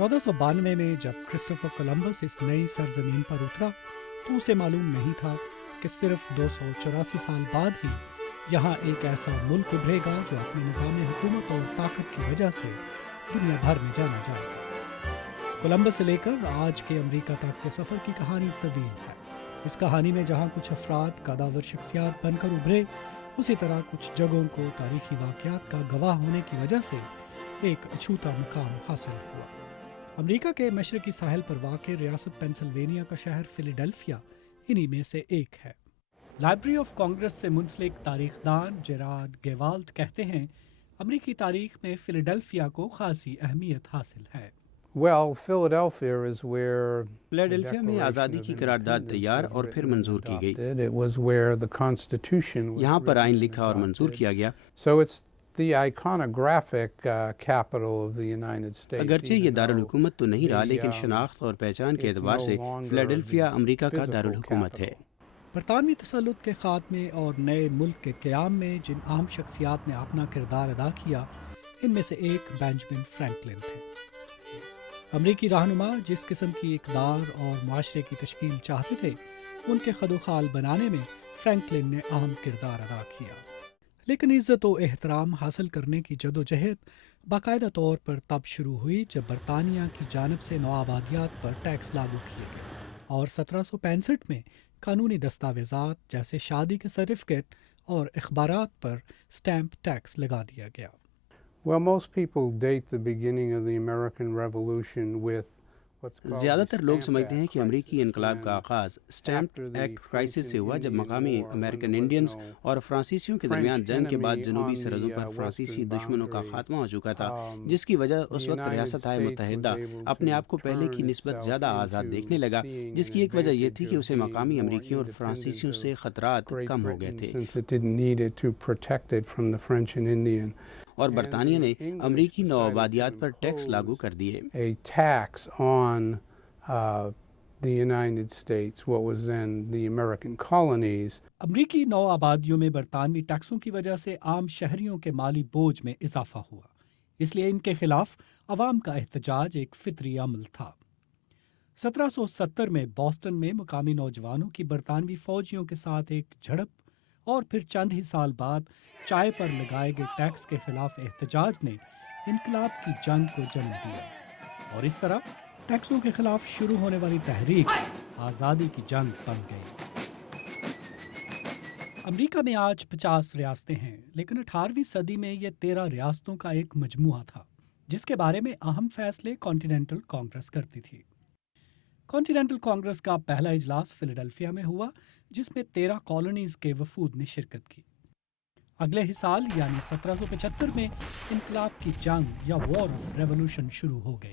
1492 میں جب Christopher Columbus اس نئی سرزمین پر اترا تو اسے معلوم نہیں تھا کہ صرف 284 سال بعد ہی یہاں ایک ایسا ملک ابھرے گا جو اپنے نظام حکومت اور طاقت کی وجہ سے دنیا بھر میں جانا جائے گا۔ کولمبس سے لے کر آج کے امریکہ تک کے سفر کی کہانی طویل ہے۔ اس کہانی میں جہاں کچھ افراد قداور شخصیات بن کر ابھرے، اسی طرح کچھ جگہوں کو تاریخی واقعات کا گواہ ہونے کی وجہ سے ایک اچھوتا مقام حاصل ہوا۔ امریکہ کے مشرقی ساحل پر واقع ریاست پینسلوینیا کا شہر فیلاڈیلفیا انہی میں سے ایک ہے۔ لائبریری آف کانگریس سے منسلک تاریخ دان جیرارڈ گیوالٹ کہتے ہیں امریکی تاریخ میں فیلاڈیلفیا کو خاصی اہمیت حاصل ہے۔ فیلاڈیلفیا میں آزادی کی قرارداد تیار اور پھر منظور کی گئی۔ یہاں پر آئین لکھا اور منظور کیا گیا۔ اگرچہ یہ دارالحکومت تو نہیں رہا، لیکن شناخت اور پہچان کے اعتبار سے فیلاڈیلفیا امریکہ کا دارالحکومت ہے۔ برطانوی تسلط کے خاتمے اور نئے ملک کے قیام میں جن اہم شخصیات نے اپنا کردار ادا کیا، ان میں سے ایک بینجامن فرینکلن تھے۔ امریکی رہنما جس قسم کی اقدار اور معاشرے کی تشکیل چاہتے تھے، ان کے خد و خال بنانے میں فرینکلن نے اہم کردار ادا کیا۔ لیکن عزت و احترام حاصل کرنے کی جدوجہد باقاعدہ طور پر تب شروع ہوئی جب برطانیہ کی جانب سے نوآبادیات پر ٹیکس لاگو کیے گئے اور 1765 میں قانونی دستاویزات جیسے شادی کے سرٹیفکیٹ اور اخبارات پر سٹیمپ ٹیکس لگا دیا گیا۔ زیادہ تر لوگ سمجھتے ہیں کہ امریکی انقلاب کا آغاز اسٹیمپ ایکٹ کرائسس سے ہوا، جب مقامی امریکن انڈینز اور فرانسیسیوں کے درمیان جنگ کے بعد جنوبی سرحدوں پر فرانسیسی دشمنوں کا خاتمہ ہو چکا تھا، جس کی وجہ اس وقت ریاست متحدہ اپنے آپ کو پہلے کی نسبت زیادہ آزاد دیکھنے لگا، جس کی ایک وجہ یہ تھی کہ اسے مقامی امریکیوں اور فرانسیسیوں سے خطرات کم ہو گئے تھے، اور برطانیہ نے امریکی نوآبادیات پر ٹیکس لاگو کر دیے۔ امریکی نوآبادیوں میں برطانوی ٹیکسوں کی وجہ سے عام شہریوں کے مالی بوجھ میں اضافہ ہوا، اس لیے ان کے خلاف عوام کا احتجاج ایک فطری عمل تھا۔ 1770 میں بوسٹن میں مقامی نوجوانوں کی برطانوی فوجیوں کے ساتھ ایک جھڑپ اور پھر چند ہی سال بعد چائے پر لگائے گئے ٹیکس کے خلاف احتجاج نے انقلاب کی جنگ کو جنم دیا، اور اس طرح ٹیکسوں کے خلاف شروع ہونے والی تحریک آزادی کی جنگ بن گئی۔ امریکہ میں آج 50 ریاستیں ہیں، لیکن 18ویں صدی میں یہ 13 ریاستوں کا ایک مجموعہ تھا جس کے بارے میں اہم فیصلے کانٹیننٹل کانگریس کرتی تھی۔ کانٹیننٹل کانگریس کا پہلا اجلاس فیلاڈیلفیا میں ہوا، جس میں 13 کالونیز کے وفود نے شرکت کی۔ اگلے ہی سال یعنی 1775 میں انقلاب کی جنگ یا وار آف ریولوشن شروع ہو گئی۔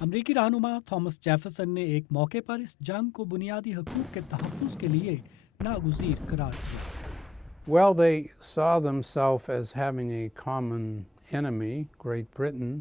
امریکی رہنما تھامس جیفرسن نے ایک موقع پر اس جنگ کو بنیادی حقوق کے تحفظ کے لیے ناگزیر قرار دیا۔ They saw themselves as having a common enemy, Great Britain,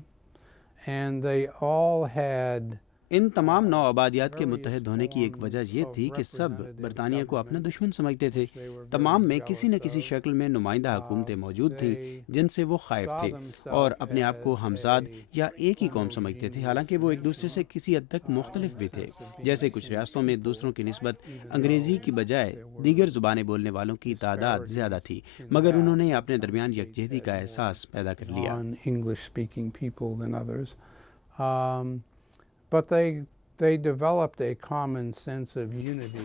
and they all had ان تمام نوآبادیات کے متحد ہونے کی ایک وجہ یہ تھی کہ سب برطانیہ کو اپنا دشمن سمجھتے تھے۔ تمام میں کسی نہ کسی شکل میں نمائندہ حکومتیں موجود تھیں جن سے وہ خائف تھے، اور اپنے آپ کو ہمزاد یا ایک ہی قوم سمجھتے تھے، حالانکہ وہ ایک دوسرے سے کسی حد تک مختلف بھی تھے۔ جیسے کچھ ریاستوں میں دوسروں کی نسبت انگریزی کی بجائے دیگر زبانیں بولنے والوں کی تعداد زیادہ تھی، مگر انہوں نے اپنے درمیان یکجہتی کا احساس پیدا کر لیا۔ But they developed a common sense of unity.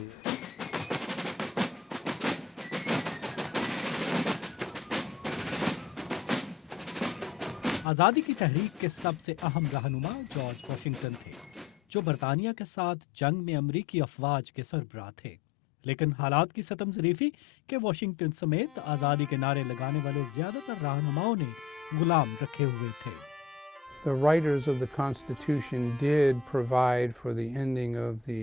آزادی کی تحریک کے سب سے اہم رہنما جارج واشنگٹن تھے، جو برطانیہ کے ساتھ جنگ میں امریکی افواج کے سربراہ تھے، لیکن حالات کی ستم ظریفی کہ واشنگٹن سمیت آزادی کے نعرے لگانے والے زیادہ تر رہنماؤں نے غلام رکھے ہوئے تھے۔ The writers of the Constitution did provide for the ending of the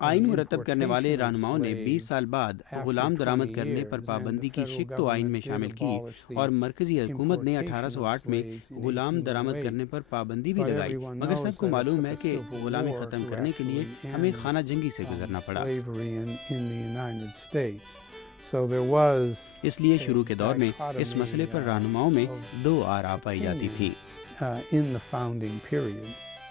آئین مرتب کرنے والے رہنماؤں نے 20 سال بعد غلام درآمد کرنے پر پابندی کی شق تو آئین میں شامل کی، اور مرکزی حکومت نے 1808 میں غلام درآمد کرنے پر پابندی بھی لگائی، مگر سب کو معلوم ہے کہ غلامی ختم کرنے کے لیے ہمیں خانہ جنگی سے گزرنا پڑا۔ So there was اس لیے شروع کے دور میں اس مسئلے پر رہنماؤں میں دو آراء پائی جاتی تھیں۔ in the founding period.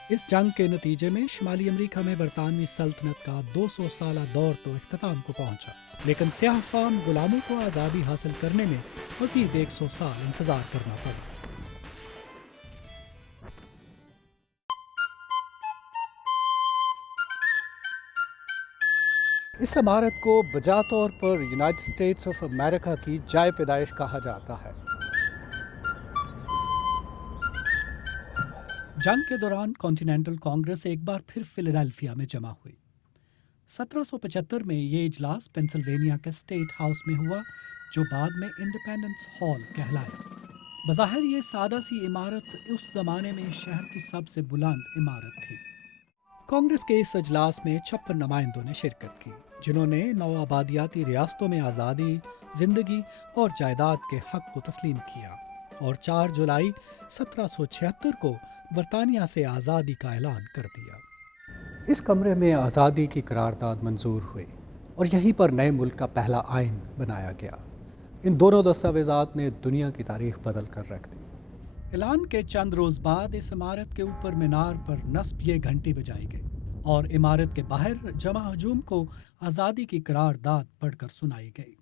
اس جنگ کے نتیجے میں شمالی امریکہ میں برطانوی سلطنت کا 200 سالہ دور تو اختتام کو پہنچا، لیکن سیاہ فام غلاموں کو آزادی حاصل کرنے میں مزید 100 سال انتظار کرنا پڑا۔ اس عمارت کو بجا طور پر یونائٹڈ اسٹیٹس آف امریکہ کی جائے پیدائش کہا جاتا ہے۔ جنگ کے دوران کانٹیننٹل کانگریس ایک بار پھر فیلاڈیلفیا میں جمع ہوئی۔ 1775 میں یہ اجلاس پینسلوینیا کے اسٹیٹ ہاؤس میں ہوا، جو بعد میں انڈیپینڈنس ہال کہلایا۔ بظاہر یہ سادہ سی عمارت اس زمانے میں شہر کی سب سے بلند عمارت تھی۔ کانگریس کے اس اجلاس میں 56 نمائندوں نے شرکت کی، جنہوں نے نو آبادیاتی ریاستوں میں آزادی، زندگی اور جائیداد کے حق کو تسلیم کیا، اور 4 جولائی 1776 کو برطانیہ سے آزادی کا اعلان کر دیا۔ اس کمرے میں آزادی کی قرارداد منظور ہوئی اور یہیں پر نئے ملک کا پہلا آئین بنایا گیا۔ ان دونوں دستاویزات نے دنیا کی تاریخ بدل کر رکھ دی۔ اعلان کے چند روز بعد اس عمارت کے اوپر مینار پر نصب یہ گھنٹی بجائی گئی اور عمارت کے باہر جمع ہجوم کو آزادی کی قرارداد پڑھ کر سنائی گئی۔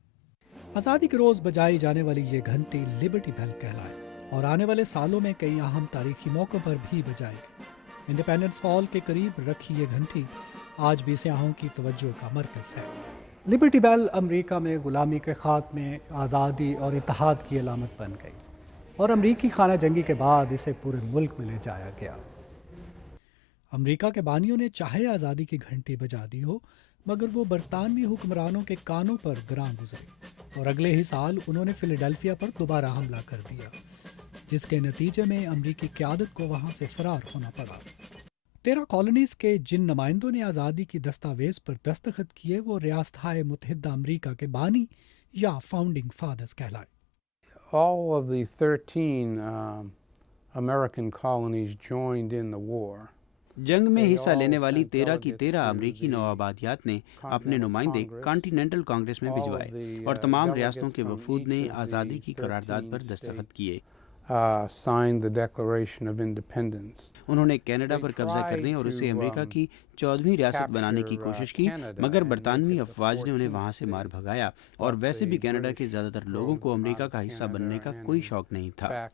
آزادی کے روز بجائی جانے والی یہ گھنٹی لبرٹی بیل کہلائے اور آنے والے سالوں میں کئی اہم تاریخی موقعوں پر بھی بجائی گئی۔ انڈیپینڈنس ہال کے قریب رکھی یہ گھنٹی آج بھی سیاحوں کی توجہ کا مرکز ہے۔ لبرٹی بیل امریکہ میں غلامی کے خاتمے، آزادی اور اتحاد کی علامت بن گئی، اور امریکی خانہ جنگی کے بعد اسے پورے ملک میں لے جایا گیا۔ امریکہ کے بانیوں نے چاہے آزادی کی گھنٹی بجا دی ہو، مگر وہ برطانوی حکمرانوں کے کانوں پر گراں گزری، اور اگلے ہی سال انہوں نے فیلاڈیلفیا پر دوبارہ حملہ کر دیا، جس کے نتیجے میں امریکی قیادت کو وہاں سے فرار ہونا پڑا۔ 13 کالونیز کے جن نمائندوں نے آزادی کی دستاویز پر دستخط کیے، وہ ریاستہائے متحدہ امریکہ کے بانی یا فاؤنڈنگ فادرز کہلائے۔ All of the 13 American colonies joined in the war. جنگ میں حصہ لینے والی 13 کی 13 امریکی نوآبادیات نے اپنے نمائندے کانٹیننٹل کانگریس میں بھجوائے، اور تمام ریاستوں کے وفود نے آزادی کی قرارداد پر دستخط کیے۔ Signed the Declaration of Independence. انہوں نے کینیڈا پر قبضہ کرنے اور اسے امریکہ کی 14ویں ریاست بنانے کی کوشش کی، مگر برطانوی افواج نے انہیں وہاں سے مار بھگایا، اور ویسے بھی کینیڈا کے زیادہ تر لوگوں کو امریکہ کا حصہ بننے کا کوئی شوق نہیں تھا۔